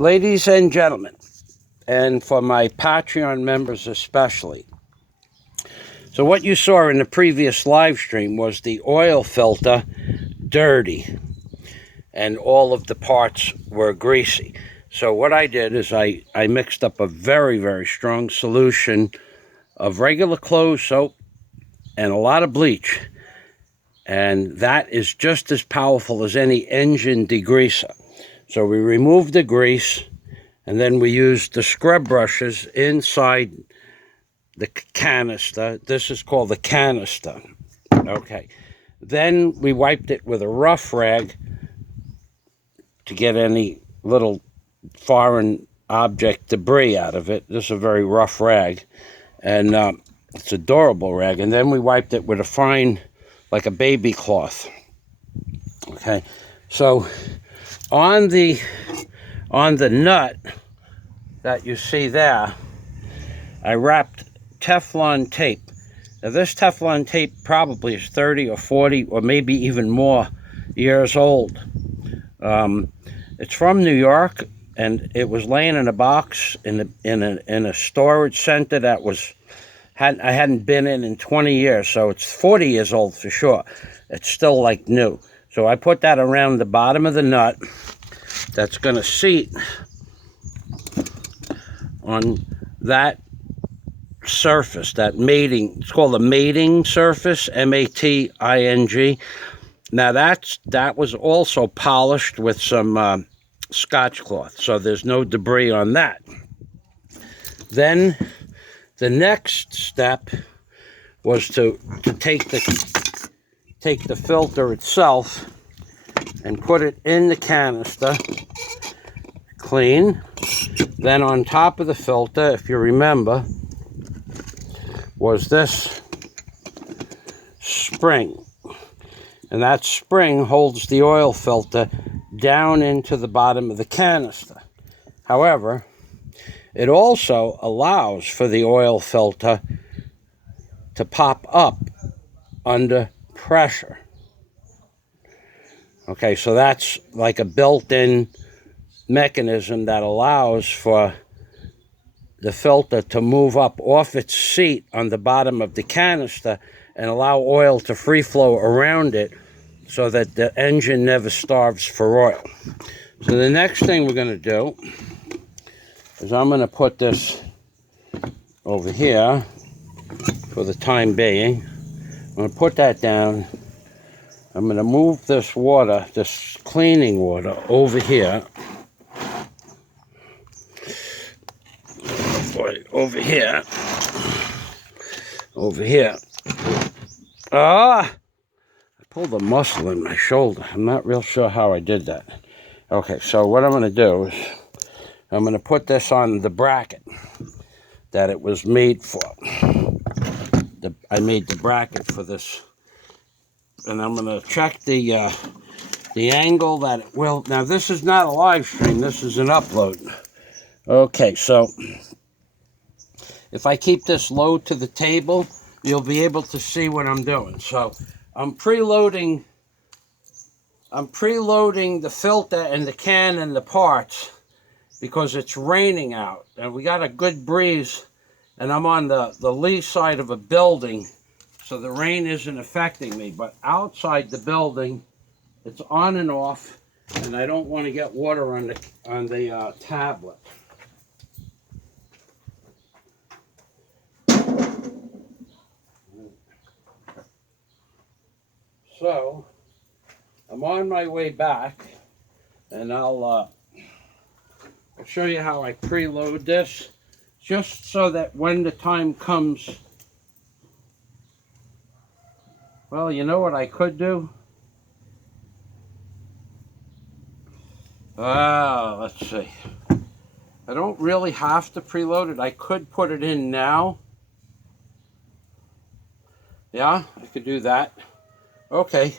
Ladies and gentlemen, and for my Patreon members especially. So what you saw in the previous live stream was the oil filter dirty and all of the parts were greasy. So what I did is I mixed up a very, very strong solution of regular clothes soap and a lot of bleach. And that is just as powerful as any engine degreaser. So we removed the grease, and then we used the scrub brushes inside the canister. This is called the canister. Okay. Then we wiped it with a rough rag to get any little foreign object debris out of it. This is a very rough rag, and it's a durable rag. And then we wiped it with a fine, like a baby cloth. Okay. So on the nut that you see there, I wrapped Teflon tape. Now this Teflon tape probably is 30 or 40 or maybe even more years old. It's from New York, and it was laying in a box in a storage center that I hadn't been in 20 years, so it's 40 years old for sure. It's still like new. So I put that around the bottom of the nut. That's going to seat on that surface, that mating. It's called a mating surface, M-A-T-I-N-G. Now that was also polished with some Scotch cloth, so there's no debris on that. Then the next step was to take the filter itself and put it in the canister, clean. Then on top of the filter, if you remember, was this spring. And that spring holds the oil filter down into the bottom of the canister. However, it also allows for the oil filter to pop up under pressure. Okay, so that's like a built-in mechanism that allows for the filter to move up off its seat on the bottom of the canister and allow oil to free flow around it so that the engine never starves for oil. So the next thing we're going to do is I'm going to put this over here for the time being. I'm going to put that down. I'm going to move this water, this cleaning water, over here. Over here. I pulled a muscle in my shoulder. I'm not real sure how I did that. Okay, so what I'm going to do is I'm going to put this on the bracket that it was made for. I made the bracket for this, and I'm going to check the angle that it will. Now, this is not a live stream. This is an upload. Okay, so if I keep this low to the table, you'll be able to see what I'm doing. So I'm preloading the filter and the can and the parts because it's raining out. And we got a good breeze, and I'm on the lee side of a building, so the rain isn't affecting me. But outside the building, it's on and off, and I don't want to get water on the tablet. So I'm on my way back, and I'll show you how I preload this, just so that when the time comes, well, you know what I could do? Let's see. I don't really have to preload it. I could put it in now. Yeah, I could do that. Okay,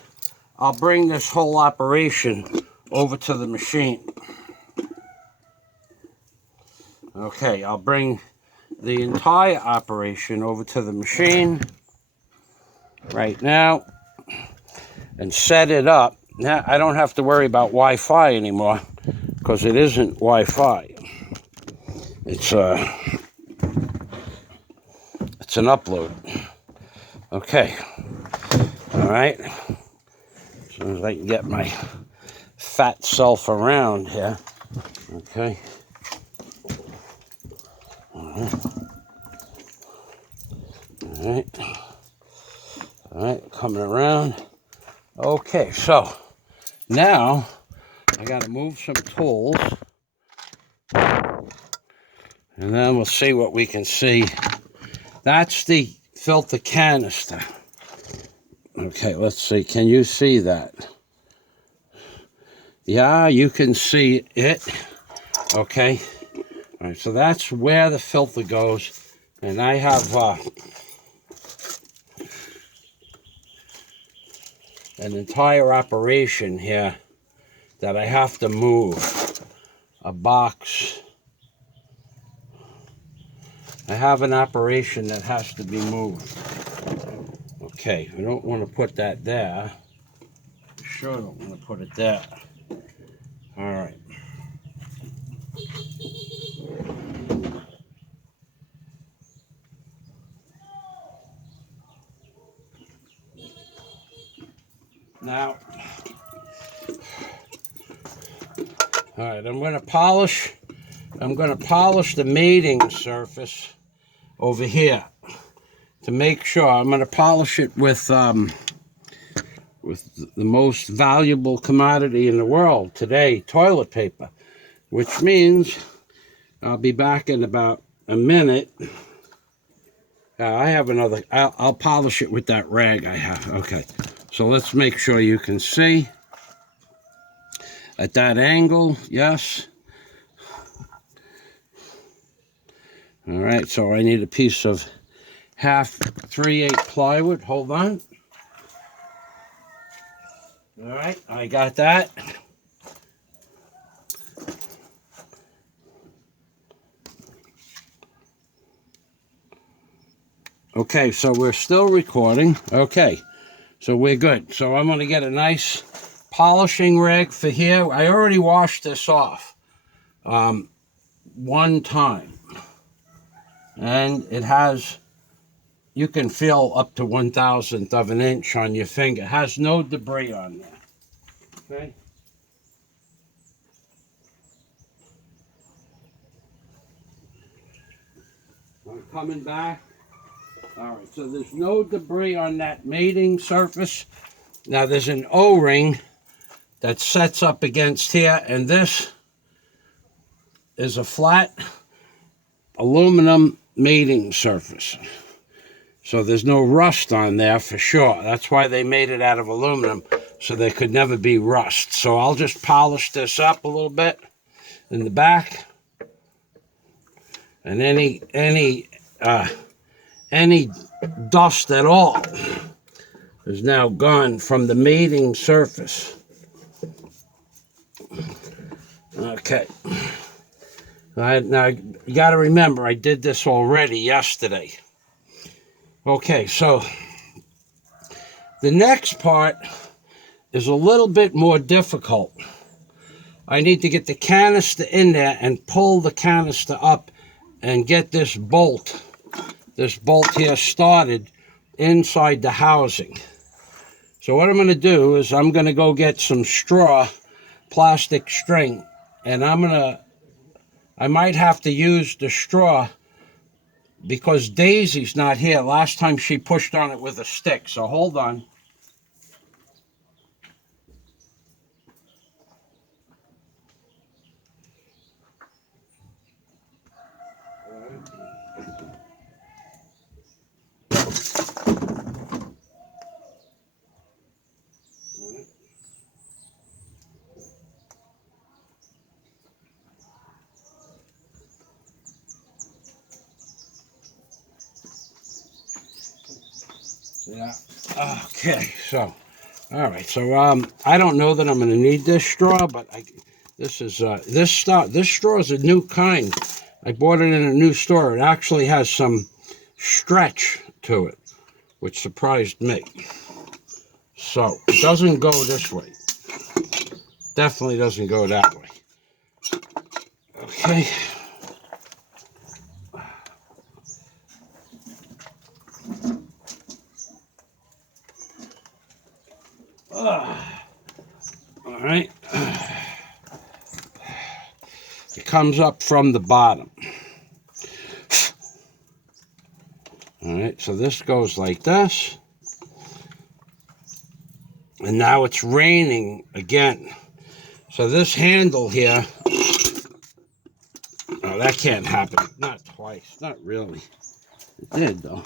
I'll bring this whole operation over to the machine. Okay, I'll bring the entire operation over to the machine right now and set it up. Now I don't have to worry about Wi-Fi anymore. because it isn't Wi-Fi. It's an upload. Okay. All right. As soon as I can get my fat self around here. Okay. All right, coming around. Okay, so now I got to move some tools, and then we'll see what we can see. That's the filter canister. Okay, let's see. Can you see that? Yeah, you can see it. Okay. All right, so that's where the filter goes. And I have an entire operation here that I have to move. A box. I have an operation that has to be moved. Okay, we don't want to put that there. Sure don't want to put it there. All right. Now, all right, I'm going to polish the mating surface over here to make sure. I'm going to polish it with the most valuable commodity in the world today, toilet paper, which means I'll be back in about a minute. I have another, I'll polish it with that rag I have. Okay, so let's make sure you can see at that angle. Yes. All right, so I need a piece of 3/8 plywood. Hold on. All right, I got that. Okay, so we're still recording. Okay, so we're good. So I'm going to get a nice polishing rag for here. I already washed this off one time. And it has, you can feel up to 1/1000th of an inch on your finger. It has no debris on there. Okay? I'm coming back. All right, so there's no debris on that mating surface. Now there's an O-ring that sets up against here, and this is a flat aluminum mating surface. So there's no rust on there for sure. That's why they made it out of aluminum, so there could never be rust. So I'll just polish this up a little bit in the back. And any dust at all is now gone from the mating surface. Okay. Now, you got to remember, I did this already yesterday. Okay, so the next part is a little bit more difficult. I need to get the canister in there and pull the canister up and get this bolt here started inside the housing. So what I'm going to do is I'm going to go get some plastic string, and I might have to use the straw because Daisy's not here. Last time she pushed on it with a stick, so hold on. Yeah. Okay. So, all right. So, I don't know that I'm going to need this straw, but this straw is a new kind. I bought it in a new store. It actually has some stretch to it, which surprised me. So it doesn't go this way. Definitely doesn't go that way. Okay. All right. It comes up from the bottom. All right, so this goes like this. And now it's raining again. So this handle here, oh, that can't happen. Not twice, not really. It did, though.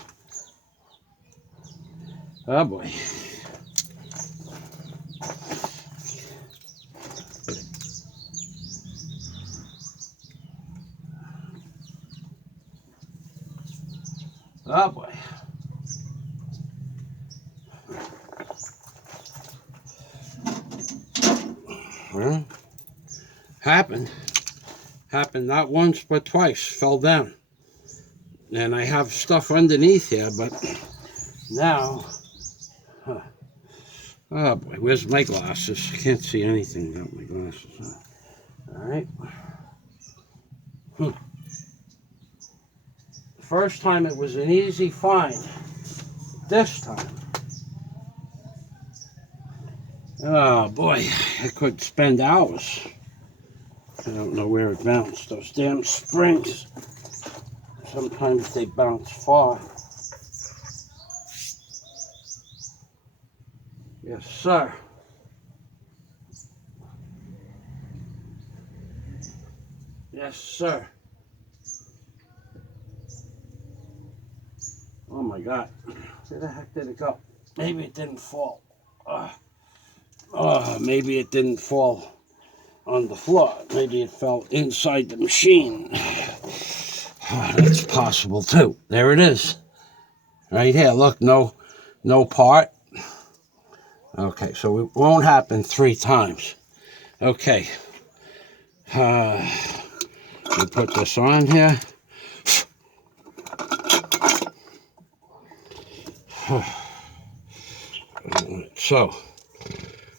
Oh, boy. Oh, boy. Well, happened not once but twice. Fell down, and I have stuff underneath here, but now, oh boy, where's my glasses? I can't see anything without my glasses. All right. The first time it was an easy find. This time, oh boy, I could spend hours. I don't know where it bounced. Those damn springs. Sometimes they bounce far. Yes, sir. Yes, sir. Oh my God. Where the heck did it go? Maybe it didn't fall. Maybe it didn't fall on the floor. Maybe it fell inside the machine. That's possible too. There it is. Right here. Look, no part. Okay, so it won't happen 3 times. Okay. We put this on here. So,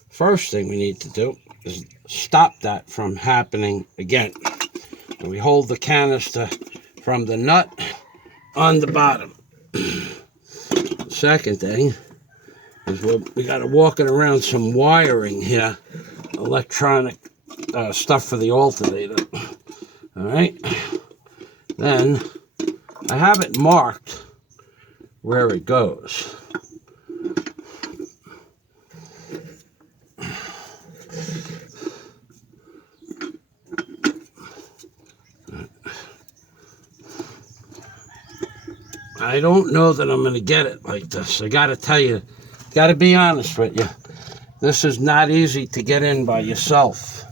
first thing we need to do is stop that from happening again. So we hold the canister from the nut on the bottom. Second thing is we got to walk it around some wiring here, electronic stuff for the alternator. All right. Then I have it marked where it goes. I don't know that I'm going to get it like this. I got to tell you, got to be honest with you. This is not easy to get in by yourself.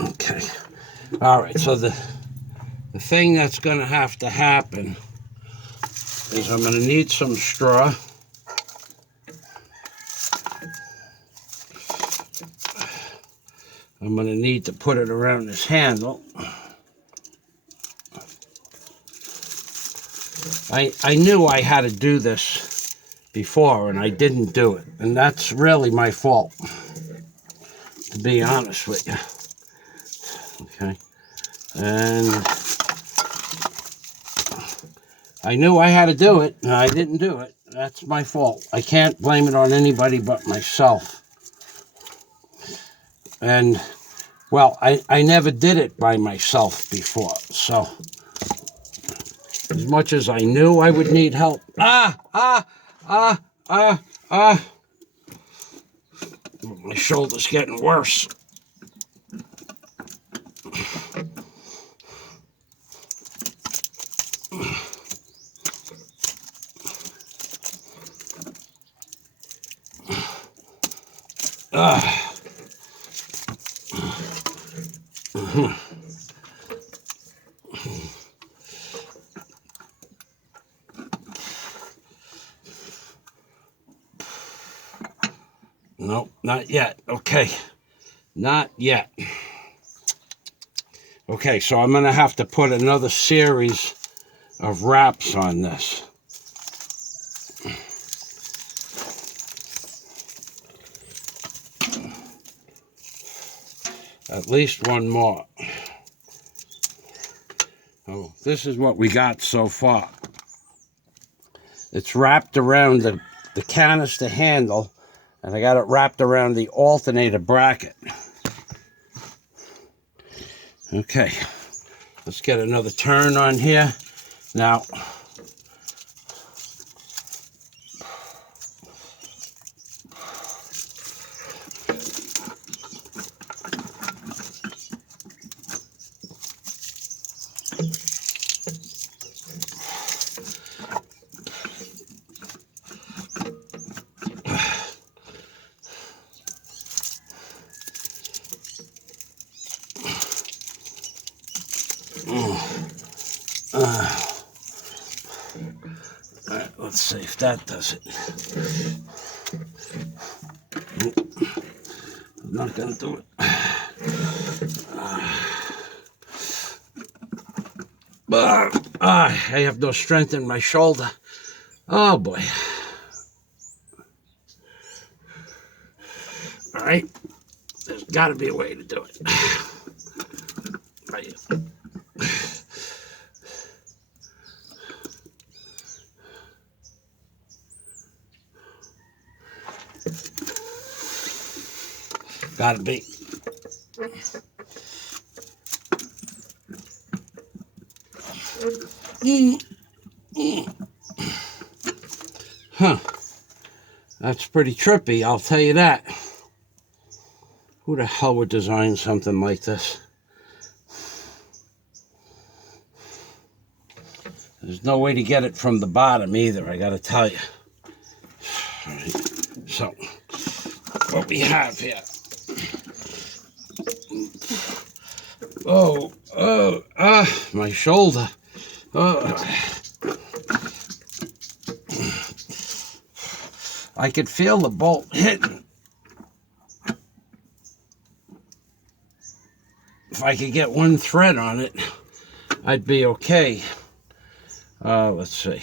Okay. All right, so the thing that's going to have to happen is I'm going to need some straw. I'm going to need to put it around this handle. I knew I had to do this before, and I didn't do it. And that's really my fault, to be honest with you. Okay. And I knew I had to do it, and I didn't do it. That's my fault. I can't blame it on anybody but myself. And, well, I never did it by myself before, so as much as I knew I would need help. My shoulder's getting worse. Nope, not yet. Okay, not yet. Okay, so I'm going to have to put another series of wraps on this. At least one more. Oh, this is what we got so far. It's wrapped around the canister handle, and I got it wrapped around the alternator bracket. Okay, let's get another turn on here. Now, all right, let's see if that does it. I'm not going to do it. I have no strength in my shoulder. Oh boy. All right. There's got to be a way to do it. Right. Gotta be. Huh. That's pretty trippy, I'll tell you that. Who the hell would design something like this? There's no way to get it from the bottom either, I gotta tell you. All right. So, what we have here. My shoulder. I could feel the bolt hitting. If I could get one thread on it, I'd be okay. Let's see.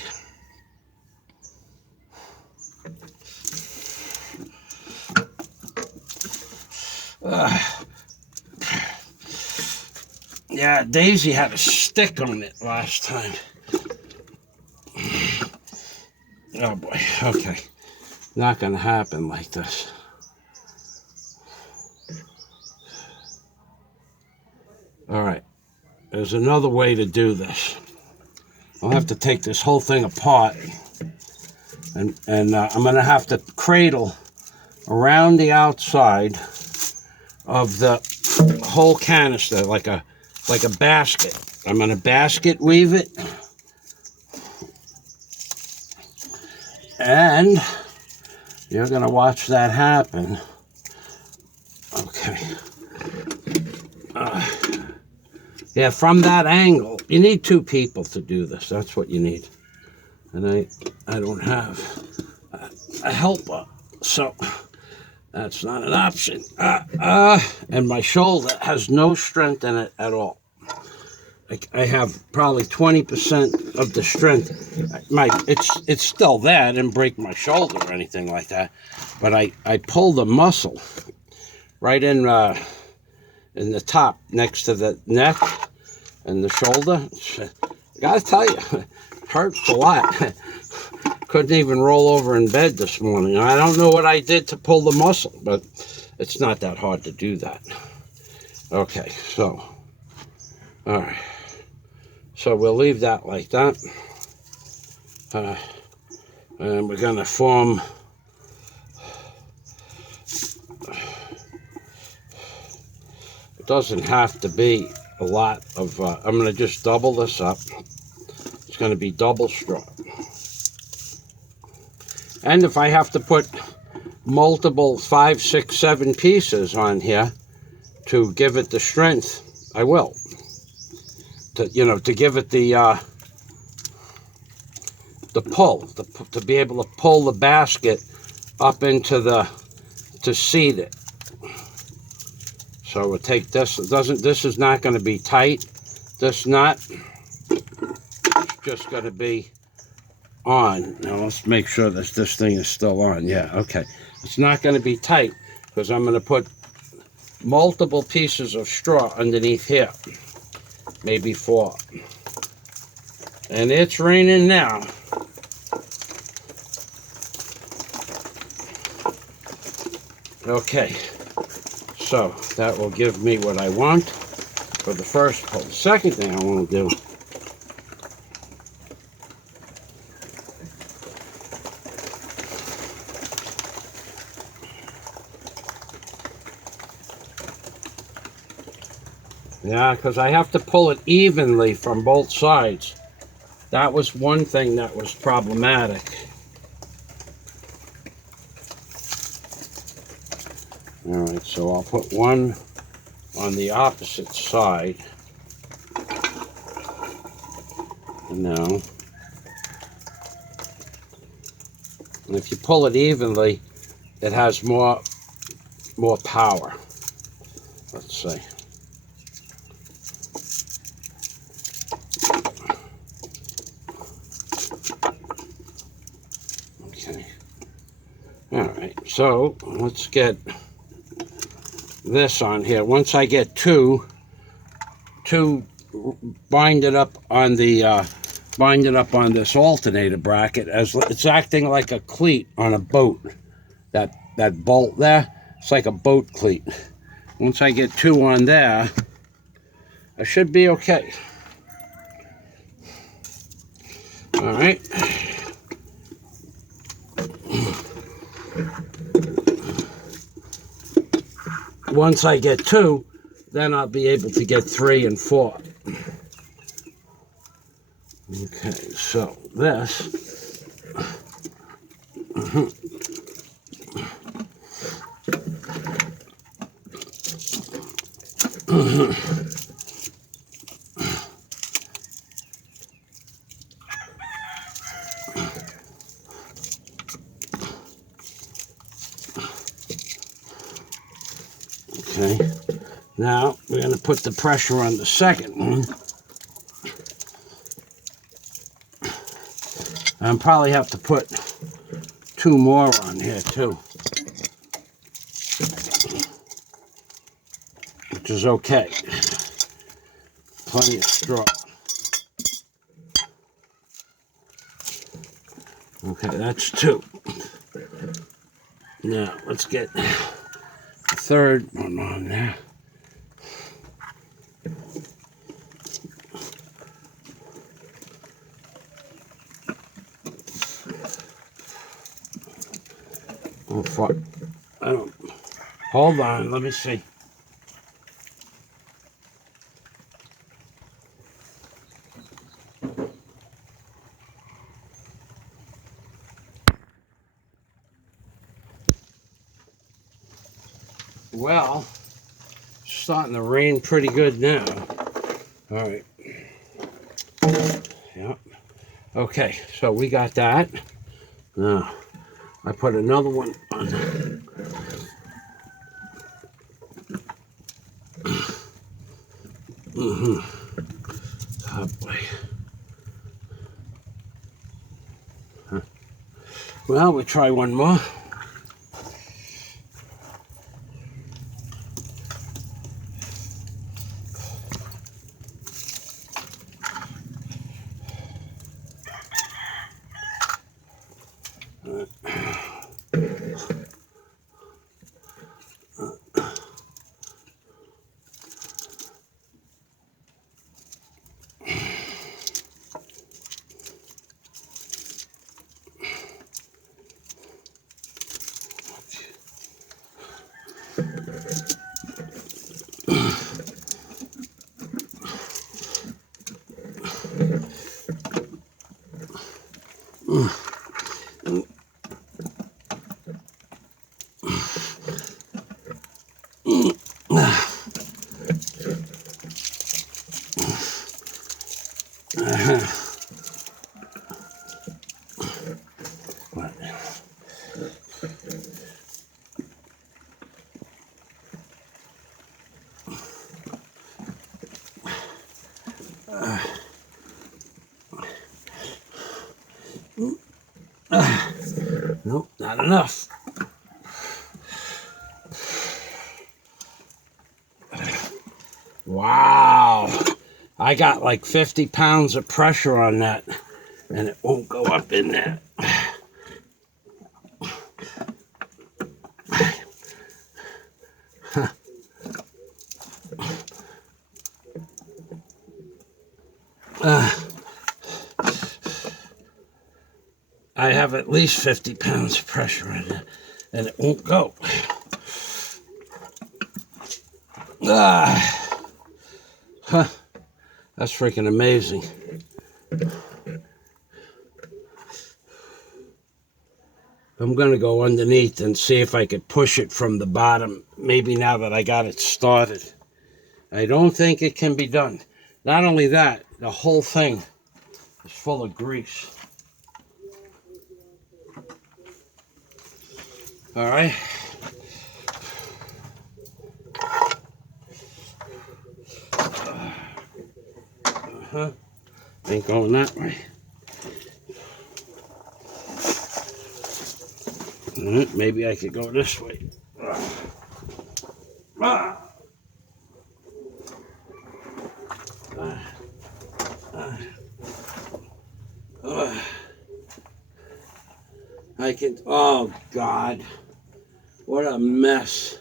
Yeah, Daisy had a stick on it last time. Oh boy, okay. Not gonna happen like this. All right, there's another way to do this. I'll have to take this whole thing apart, and I'm gonna have to cradle around the outside of the whole canister like a basket. I'm gonna basket weave it, and you're gonna watch that happen. Okay. Yeah, from that angle, you need two people to do this. That's what you need. And I don't have a helper, so that's not an option. And my shoulder has no strength in it at all. I have probably 20% of the strength. It's still there. I didn't break my shoulder or anything like that, but I pulled the muscle right in the top next to the neck and the shoulder. I gotta tell you, it hurts a lot. Couldn't even roll over in bed this morning. I don't know what I did to pull the muscle, but it's not that hard to do that. Okay, so, all right. So we'll leave that like that. And we're gonna form it doesn't have to be a lot of, I'm gonna just double this up. It's gonna be double straw. And if I have to put multiple 5, 6, 7 pieces on here to give it the strength, I will. To give it the pull, to be able to pull the basket up into to seat it. So we'll take this. This is not going to be tight. This nut is just going to be on. Now let's make sure that this thing is still on. Yeah, okay. It's not going to be tight because I'm going to put multiple pieces of straw underneath here, maybe 4. And it's raining now. Okay, so that will give me what I want for the first pull. The second thing I want to do because I have to pull it evenly from both sides. That was one thing that was problematic. All right, so I'll put one on the opposite side. Now, and if you pull it evenly, it has more power. Let's see. Okay. All right, so let's get this on here. Once I get two bind it up on this alternator bracket, as it's acting like a cleat on a boat. That bolt there, it's like a boat cleat. Once I get 2 on there, I should be okay. All right. Once I get 2, then I'll be able to get 3 and 4. Okay, so this. Okay, now we're going to put the pressure on the second one. I'll probably have to put 2 more on here too, which is okay. Plenty of straw. Okay, that's 2. Now let's get the third one on there. Oh fuck! I don't. Hold on. Let me see. Well, it's starting to rain pretty good now. All right. Yep. Okay, so we got that. Now, I put another one on. Oh boy. Huh. Well, we'll try one more. Nope, not enough. Wow. I got like 50 pounds of pressure on that, and it won't go up in there. I have at least 50 pounds of pressure in it, and it won't go. That's freaking amazing. I'm going to go underneath and see if I could push it from the bottom, maybe now that I got it started. I don't think it can be done. Not only that, the whole thing is full of grease. All right. Ain't going that way. Maybe I could go this way. I can, oh God, what a mess.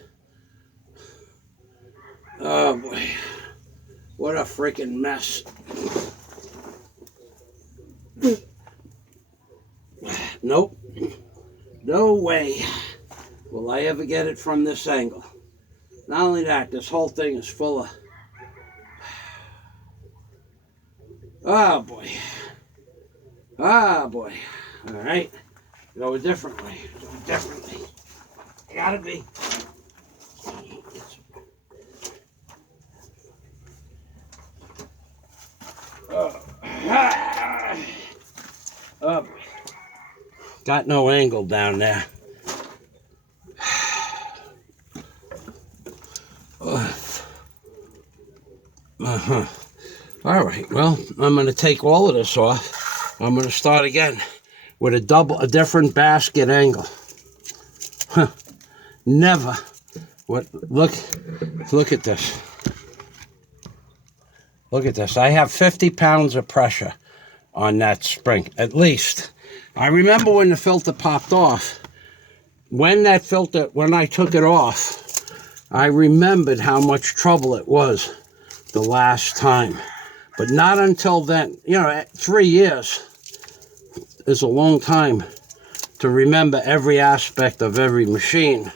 Oh boy, what a freaking mess. Nope, no way will I ever get it from this angle. Not only that, this whole thing is full of, oh boy, oh boy. All right, go a different way, do it differently. I gotta be. Oh, got no angle down there. All right, well, I'm going to take all of this off. I'm going to start again with a different basket angle. Never. What? Look at this. Look at this. I have 50 pounds of pressure on that spring, at least. I remember when the filter popped off. When I took it off, I remembered how much trouble it was the last time. But not until then. 3 years is a long time to remember every aspect of every machine.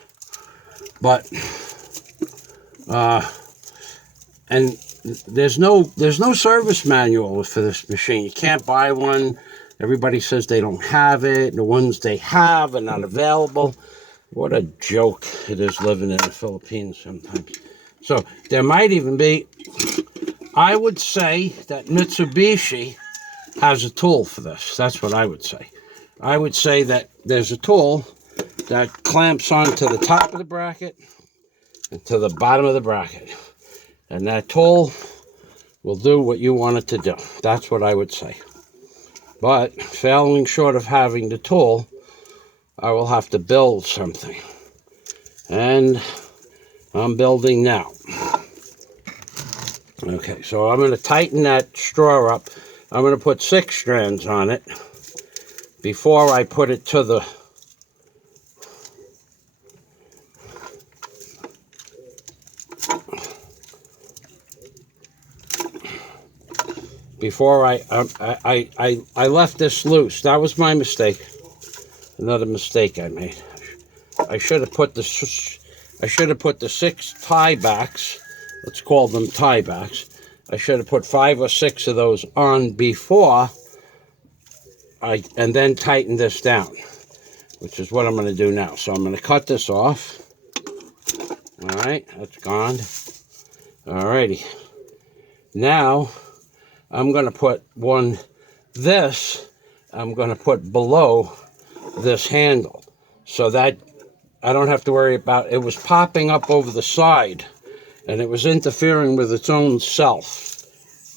But, and there's no service manual for this machine. You can't buy one. Everybody says they don't have it. The ones they have are not available. What a joke it is living in the Philippines sometimes. So there might even be, I would say that Mitsubishi has a tool for this. That's what I would say. I would say that there's a tool that clamps onto the top of the bracket and to the bottom of the bracket. And that tool will do what you want it to do. That's what I would say. But failing short of having the tool, I will have to build something. And I'm building now. Okay, so I'm going to tighten that straw up. I'm going to put 6 strands on it before I put it to the I left this loose. That was my mistake. Another mistake I made. I should have put the 6 tie backs. Let's call them tie backs. I should have put 5 or 6 of those on before and then tighten this down, which is what I'm going to do now. So I'm going to cut this off. All right, that's gone. All righty. Now I'm going to put I'm going to put below this handle so that I don't have to worry about it. Was popping up over the side and it was interfering with its own self.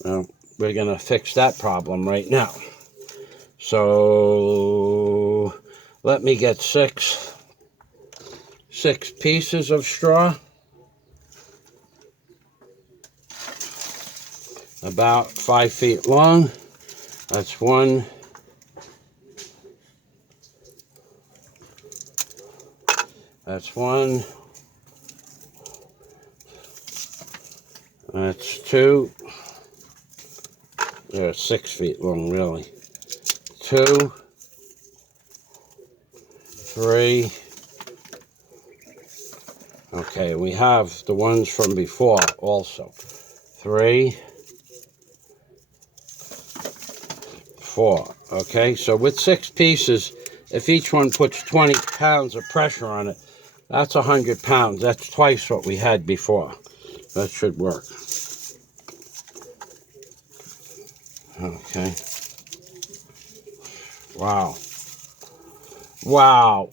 Well, we're going to fix that problem right now. So let me get 6 pieces of straw. about 5 feet long. That's one. That's one. That's two. They're 6 feet long, really. 2, 3. Okay, we have the ones from before also. 3, 4. Okay, so with 6 pieces, if each one puts 20 pounds of pressure on it, that's 100 pounds. That's twice what we had before. That should work. Okay. Wow. Wow.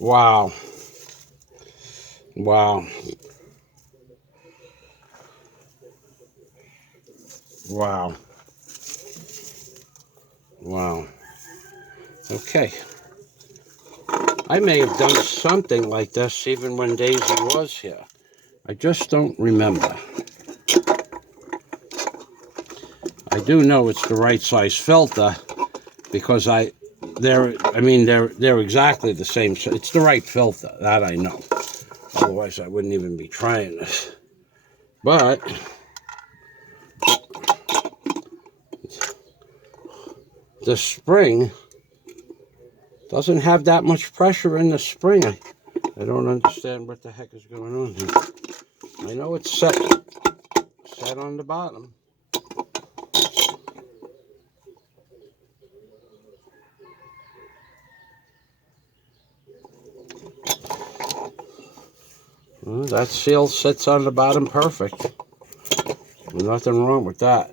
Wow. Wow. Wow. Wow. Okay. I may have done something like this even when Daisy was here. I just don't remember. I do know it's the right size filter because they're exactly the same. It's the right filter, that I know. Otherwise, I wouldn't even be trying this. But the spring doesn't have that much pressure in the spring. I don't understand what the heck is going on here. I know it's set on the bottom. Well, that seal sits on the bottom perfect. Nothing wrong with that.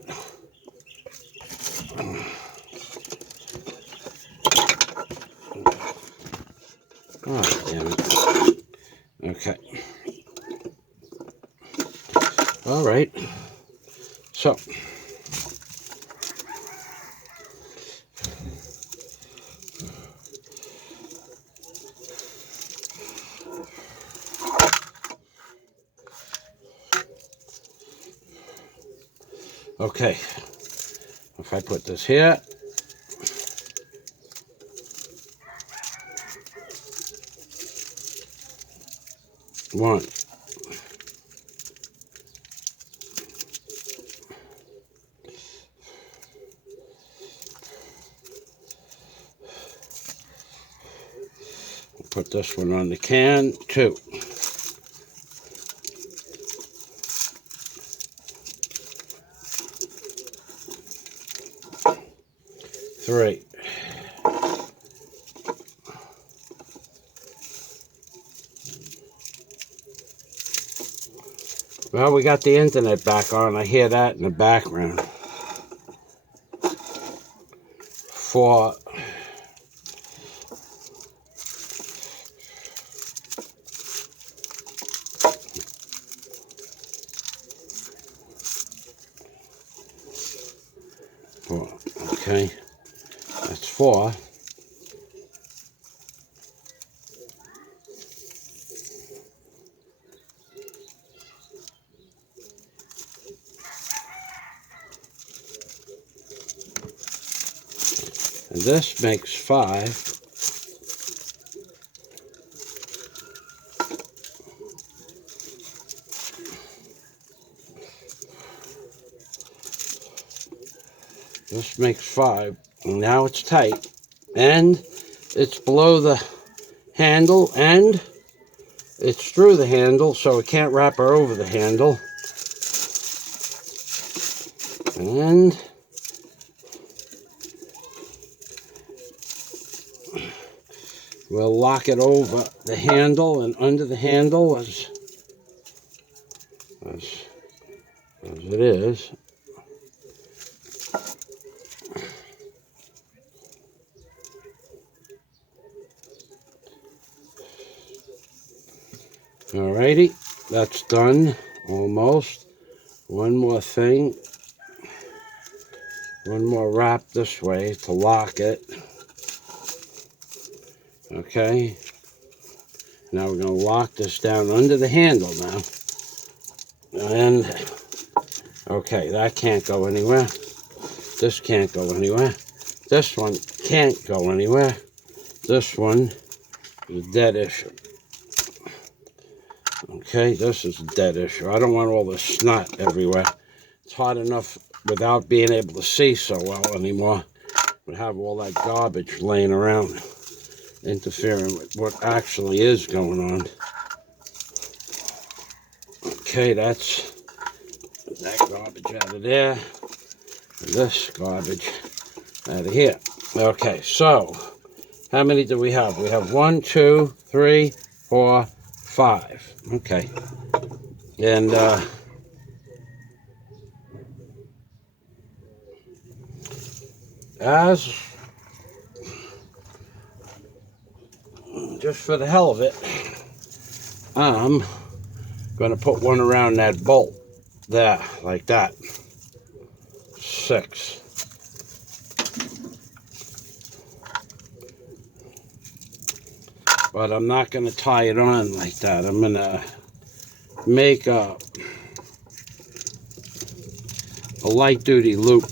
Oh, damn it. Okay. All right. So, okay. If I put this here, one. Put this one on the can, 2. 3. Well, we got the internet back on. I hear that in the background. 4. Okay, that's 4. And this makes 5. This makes 5. And now it's tight. And it's below the handle and it's through the handle, so it can't wrap her over the handle. And we'll lock it over the handle and under the handle as it is. Alrighty, that's done, almost. One more thing. One more wrap this way to lock it. Okay. Now we're going to lock this down under the handle now. And Okay, that can't go anywhere. This can't go anywhere. This one can't go anywhere. This one is a dead issue. Okay, this is a dead issue. I don't want all this snot everywhere. It's hard enough without being able to see so well anymore. We have all that garbage laying around, interfering with what actually is going on. Okay, that's that garbage out of there. And this garbage out of here. Okay, so how many do we have? We have 1, 2, 3, 4, 5. Okay. And as just for the hell of it, I'm going to put one around that bolt there, like that. 6. But I'm not going to tie it on like that. I'm going to make a light-duty loop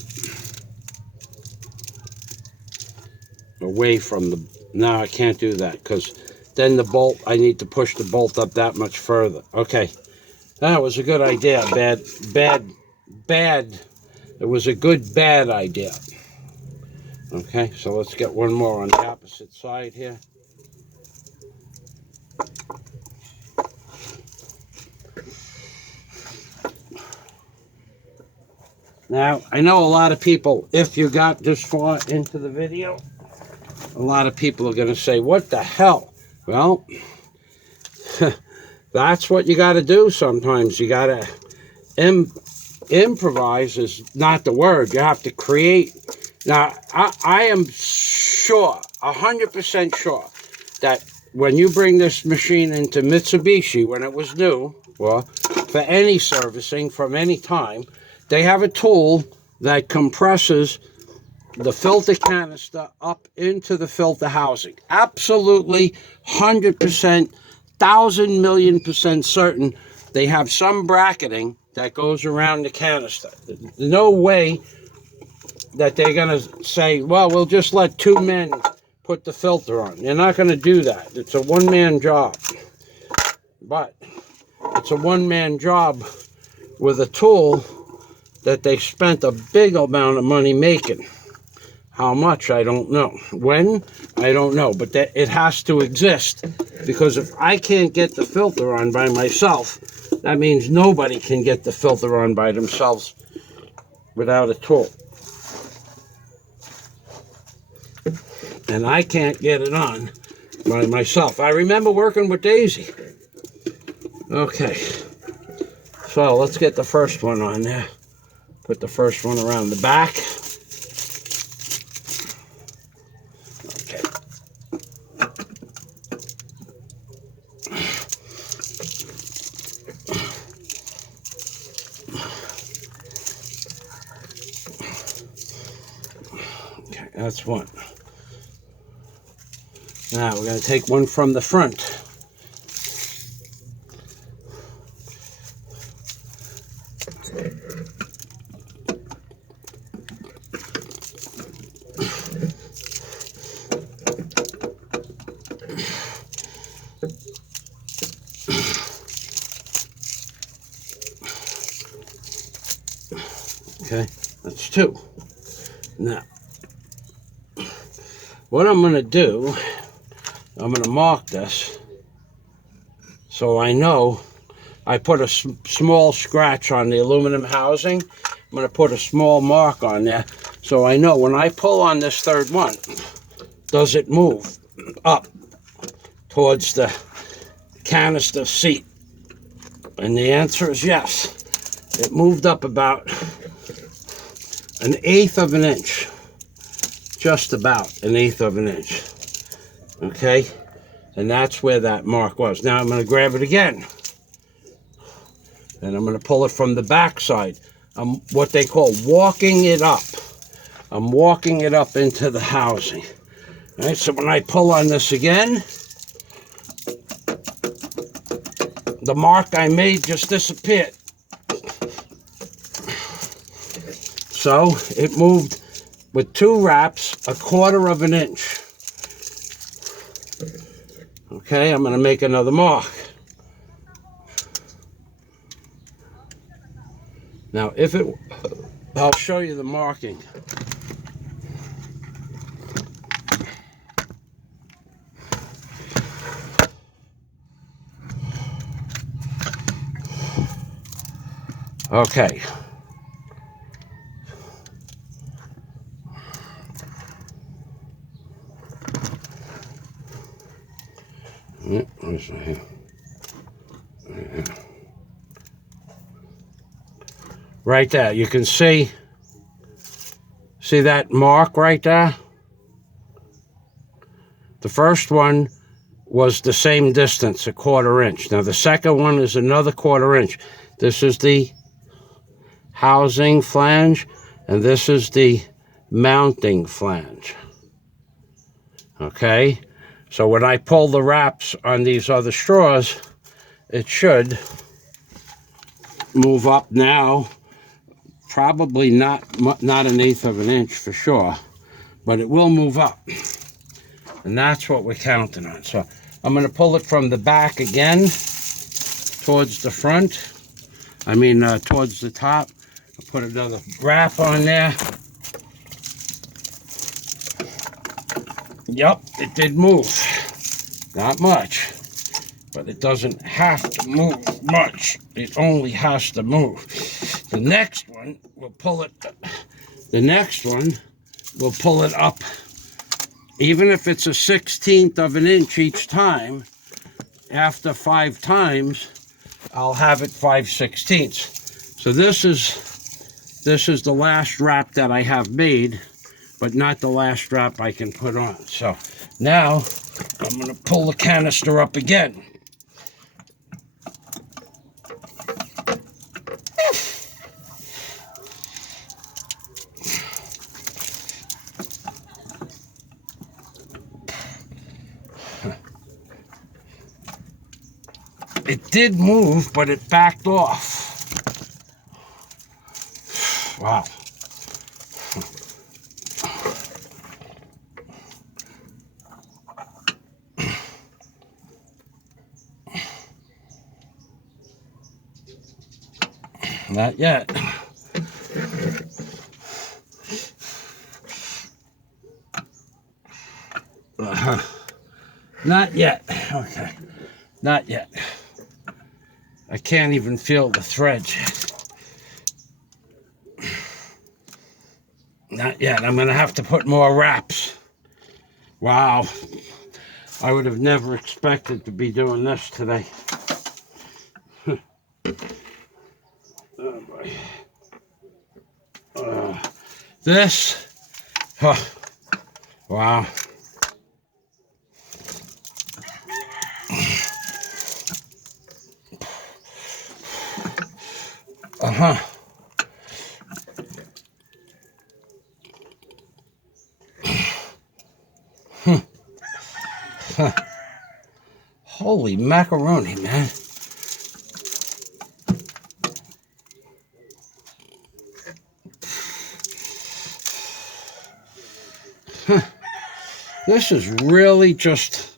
away from the... No, I can't do that, because then the bolt, I need to push the bolt up that much further. Okay, that was a good idea. Bad. It was a good, bad idea. Okay, so let's get one more on the opposite side here. Now, I know a lot of people, if you got this far into the video, a lot of people are going to say, what the hell? Well, that's what you got to do sometimes. You got to improvise is not the word. You have to create. Now, I am sure, 100% sure, that when you bring this machine into Mitsubishi, when it was new, or for any servicing from any time, they have a tool that compresses the filter canister up into the filter housing. Absolutely 100%, 1,000,000,000% certain they have some bracketing that goes around the canister. There's no way that they're going to say, well, we'll just let 2 men put the filter on. They're not going to do that. It's a one-man job. But it's a one-man job with a tool that they spent a big amount of money making. How much, I don't know. When, I don't know. But that it has to exist. Because if I can't get the filter on by myself, that means nobody can get the filter on by themselves without a tool. And I can't get it on by myself. I remember working with Daisy. Okay. So let's get the first one on there. Put the first one around the back. Okay. Okay, that's one. Now we're going to take one from the front. Okay, that's 2. Now, what I'm going to do, I'm going to mark this so I know. I put a small scratch on the aluminum housing. I'm going to put a small mark on there so I know when I pull on this third one, does it move up towards the canister seat? And the answer is yes. It moved up about 1/8 of an inch. Just about 1/8 of an inch. Okay? And that's where that mark was. Now I'm going to grab it again. And I'm going to pull it from the back side. I'm what they call walking it up. I'm walking it up into the housing. All right, so when I pull on this again, the mark I made just disappeared. So it moved with 2 wraps, 1/4 of an inch. Okay, I'm going to make another mark. Now, I'll show you the marking. Okay. Right there, you can see that mark right there? The first one was the same distance, 1/4 inch. Now the second one is another 1/4 inch. This is the housing flange, and this is the mounting flange. Okay, so when I pull the wraps on these other straws, it should move up now. Probably not 1/8 of an inch for sure, but it will move up. And that's what we're counting on. So I'm going to pull it from the back again towards the front. Towards the top. I'll put another wrap on there. Yep, it did move. Not much, but it doesn't have to move much. It only has to move. The next one, we'll pull it. The next one, we'll pull it up. Even if it's a 1/16 of an inch each time, after 5 times, I'll have it 5/16. So this is the last wrap that I have made, but not the last wrap I can put on. So now I'm going to pull the canister up again. It did move, but it backed off. Wow. Not yet. Not yet. Okay. Not yet. I can't even feel the threads yet. Not yet. I'm going to have to put more wraps. Wow. I would have never expected to be doing this today. Oh boy. This. Oh, wow. Holy macaroni, man. This is really just,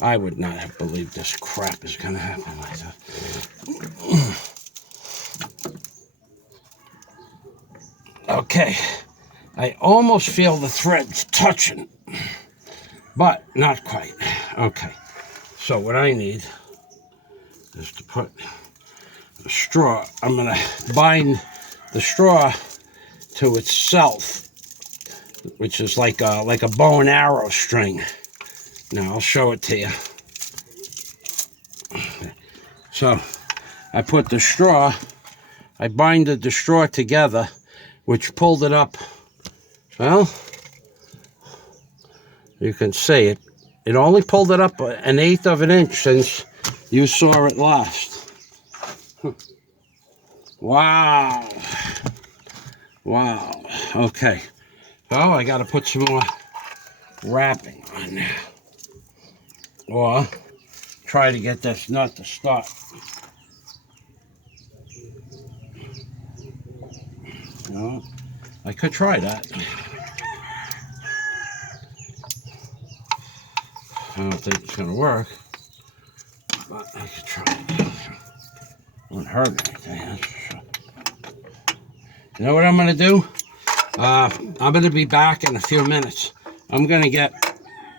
I would not have believed this crap is going to happen like that. Okay, I almost feel the threads touching, but not quite. Okay, so what I need is to put the straw. I'm going to bind the straw to itself, which is like a bow and arrow string. Now I'll show it to you. So I put the straw, I binded the straw together, which pulled it up. Well, you can see it. It only pulled it up 1/8 of an inch since you saw it last. Wow. Wow. Okay. Oh, I got to put some more wrapping on there. Or try to get this nut to stop. No, I could try that. I don't think it's going to work, but I could try it. It won't hurt anything, that's for sure. You know what I'm going to do? I'm going to be back in a few minutes. I'm going to get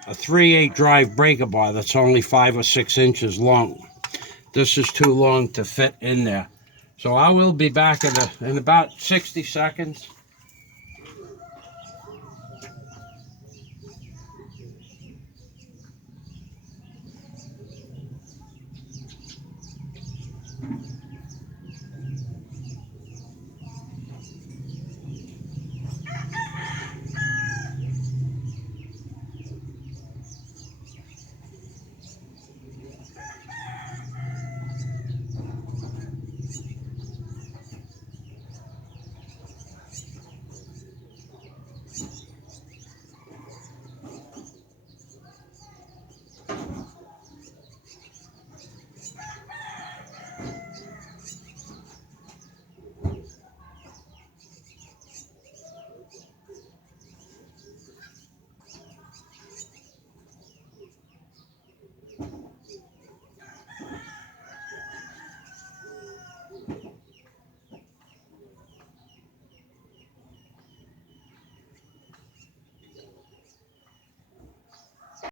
a 3/8 drive breaker bar that's only 5 or 6 inches long. This is too long to fit in there. So I will be back in about 60 seconds.